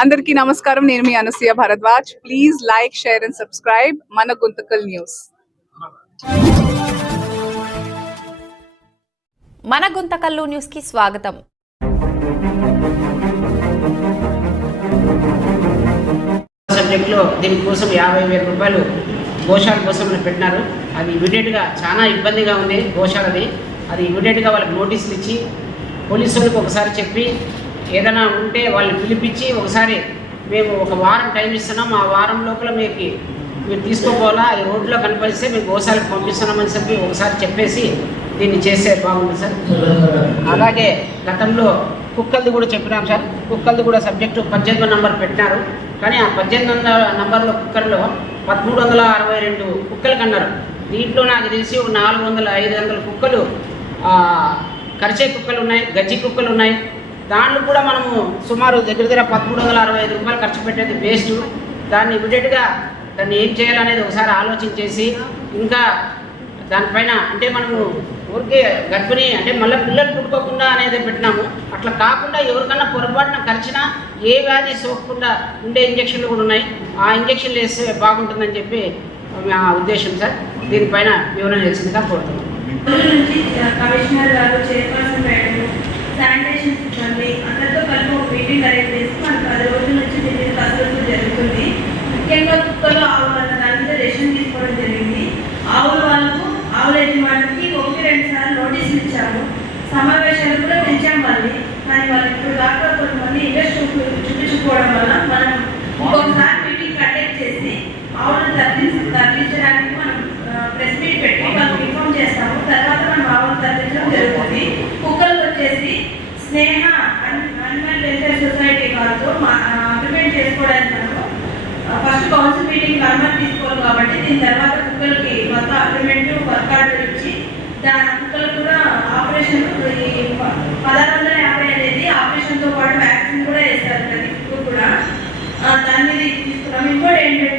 అందరికీ నమస్కారం. నేను మీ Anasuya Bharadwaj. Please like, share and subscribe మన గుంతకల్ న్యూస్. మన గుంతకల్లు న్యూస్ కి స్వాగతం. సబ్జెక్టులో దీనికోసం 50,000 రూపాయలు గోశాల కోసం పెట్టినారు. అది ఇమీడియట్గా చాలా ఇబ్బందిగా ఉంది గోశాలది. అది ఇమీడియట్గా వాళ్ళకి నోటీసులు ఇచ్చి పోలీసు వాళ్ళకి ఒకసారి చెప్పి ఏదైనా ఉంటే వాళ్ళని పిలిపించి ఒకసారి మేము ఒక వారం టైం ఇస్తున్నాం, ఆ వారం లోపల మీరు తీసుకోపోవాలా, అది రోడ్లో కనిపిస్తే మేము గోశాలకు పంపిస్తున్నామని చెప్పి ఒకసారి చెప్పేసి దీన్ని చేస్తే బాగుంటుంది సార్. అలాగే గతంలో కుక్కలది కూడా చెప్పినాం సార్. కుక్కలది కూడా సబ్జెక్టు 18 నంబర్ పెట్టినారు. కానీ ఆ 18 నంబర్లో కుక్కర్లో 1362 కుక్కలు కన్నారు. దీంట్లో నాకు తెలిసి 400-500 కుక్కలు కరిచే కుక్కలు ఉన్నాయి, గజ్జి కుక్కలు ఉన్నాయి. దాంట్లో కూడా మనము సుమారు దగ్గర 1365 రూపాయలు ఖర్చు పెట్టేది వేస్ట్. దాన్ని ఇమీడియట్గా దాన్ని ఏం చేయాలనేది ఒకసారి ఆలోచించేసి ఇంకా దానిపైన అంటే మనము ఊరికే గర్భిణీ అంటే మళ్ళీ పిల్లలు పుట్టుకోకుండా అనేది పెట్టినాము. అట్లా కాకుండా ఎవరికన్నా పొరపాటున ఖర్చున ఏ వ్యాధి సోకకుండా ఉండే ఇంజక్షన్లు కూడా ఉన్నాయి. ఆ ఇంజక్షన్లు వేస్తే బాగుంటుందని చెప్పి మా ఉద్దేశం సార్. దీనిపైన వివరణ తెలిసిందిగా కోరుతున్నాం. కమిషనర్ గారు, చైర్పర్సన్ మేడం, శానిటేషన్ సిబ్బంది అందరితో కలిపి ఒక మీటింగ్ అరేంజ్ చేసి మనకు 10 రోజుల నుంచి దీనికి కసరత్తు జరుగుతుంది. ముఖ్యంగా కుక్కలు, ఆవులు అన్న దాని మీద డెసిషన్ తీసుకోవడం జరిగింది. ఆవుల యజమానికి 1-2 సార్లు నోటీసులు ఇచ్చాము. సమావేశాలు కూడా పెంచాం వాళ్ళని. కానీ వాళ్ళు ఇప్పుడు దాకా కొంతమంది ఇంట్రెస్ట్ చూపించుకోవడం వల్ల మనం ఇంకొకసారి మీటింగ్ కండక్ట్ చేసి ఆవులను తరలించడానికి మనం ప్రెస్ మీట్ పెట్టి వాళ్ళకి ఇన్ఫార్మ్ చేస్తాము. తర్వాత మనం ఆవులను తరలించడం జరుగుతుంది. కుక్కలు వచ్చేసి స్నేహ అనిమల్ వెల్ఫేర్ సొసైటీ వారితో అగ్రిమెంట్ చేసుకోవడానికి మనము ఫస్ట్ కౌన్సిల్ మీటింగ్ అనుమతి తీసుకోవాలి. కాబట్టి దీని తర్వాత కుక్కలకి మొత్తం అగ్రిమెంట్ వర్క్ ఆర్డర్ ఇచ్చి దాని కుక్కలు కూడా ఆపరేషన్ 1650 అనేది ఆపరేషన్తో పాటు వ్యాక్సిన్ కూడా వేస్తారు ప్రతి కుక్క కూడా. దాని మీద తీసుకున్నాం. ఇంకోటి ఏంటంటే